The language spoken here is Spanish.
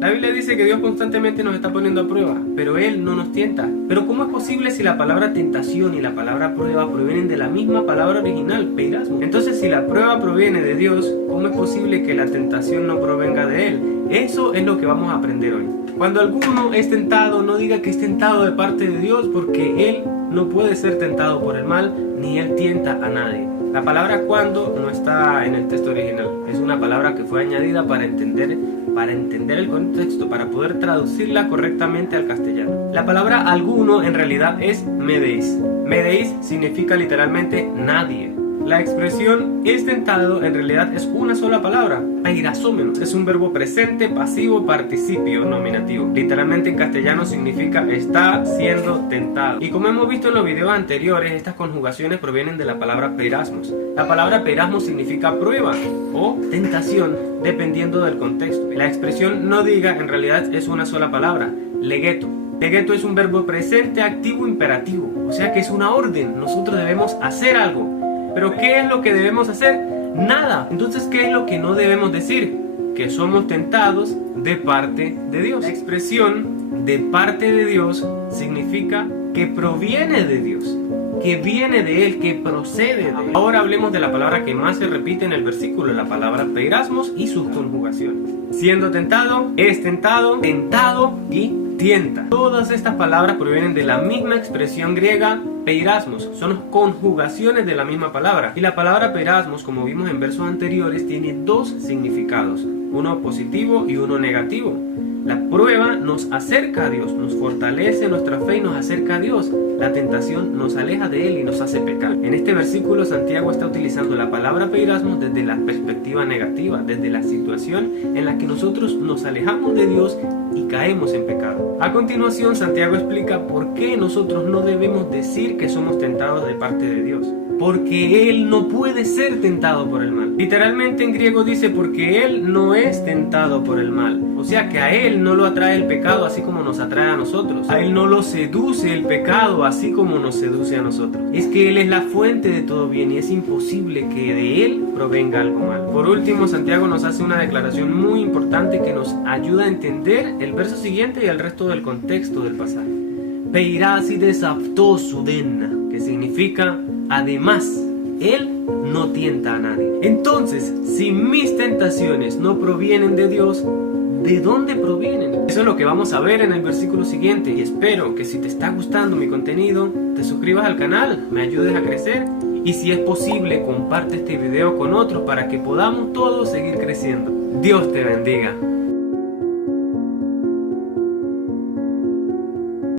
La Biblia dice que Dios constantemente nos está poniendo a prueba, pero Él no nos tienta. Pero ¿cómo es posible si la palabra tentación y la palabra prueba provienen de la misma palabra original, peirasmo? Entonces, si la prueba proviene de Dios, ¿cómo es posible que la tentación no provenga de Él? Eso es lo que vamos a aprender hoy. Cuando alguno es tentado, no diga que es tentado de parte de Dios, porque Él no puede ser tentado por el mal, ni Él tienta a nadie. La palabra cuando no está en el texto original. Es una palabra que fue añadida para entender el contexto, para poder traducirla correctamente al castellano. La palabra alguno en realidad es medeis. Medeis significa literalmente nadie. La expresión es tentado en realidad es una sola palabra, peirasómenos. Es un verbo presente, pasivo, participio, nominativo. Literalmente en castellano significa está siendo tentado. Y como hemos visto en los videos anteriores, estas conjugaciones provienen de la palabra peirasmos. La palabra peirasmos significa prueba o tentación, dependiendo del contexto. La expresión no diga en realidad es una sola palabra, legeto. Legeto es un verbo presente, activo, imperativo. O sea que es una orden, nosotros debemos hacer algo. ¿Pero qué es lo que debemos hacer? Nada. Entonces, ¿qué es lo que no debemos decir? Que somos tentados de parte de Dios. La expresión de parte de Dios significa que proviene de Dios, que viene de Él, que procede de Él. Ahora hablemos de la palabra que más se repite en el versículo, la palabra peirasmos y sus conjugaciones. Siendo tentado, es tentado, tentado y tienta. Todas estas palabras provienen de la misma expresión griega peirasmos, son conjugaciones de la misma palabra. Y la palabra peirasmos, como vimos en versos anteriores, tiene dos significados, uno positivo y uno negativo. La prueba nos acerca a Dios, nos fortalece nuestra fe y nos acerca a Dios. La tentación nos aleja de Él y nos hace pecar. En este versículo Santiago está utilizando la palabra peirasmos desde la perspectiva negativa, desde la situación en la que nosotros nos alejamos de Dios y caemos en pecado. A continuación Santiago explica por qué nosotros no debemos decir que somos tentados de parte de Dios. Porque Él no puede ser tentado por el mal. Literalmente en griego dice porque Él no es tentado por el mal. O sea que a Él no lo atrae el pecado así como nos atrae a nosotros. A Él no lo seduce el pecado así como nos seduce a nosotros. Es que Él es la fuente de todo bien y es imposible que de Él provenga algo mal. Por último, Santiago nos hace una declaración muy importante que nos ayuda a entender el verso siguiente y el resto del contexto del pasaje. Peirasides aftosudena, que significa además, Él no tienta a nadie. Entonces, si mis tentaciones no provienen de Dios, ¿de dónde provienen? Eso es lo que vamos a ver en el versículo siguiente. Y espero que si te está gustando mi contenido, te suscribas al canal, me ayudes a crecer. Y si es posible, comparte este video con otros para que podamos todos seguir creciendo. Dios te bendiga.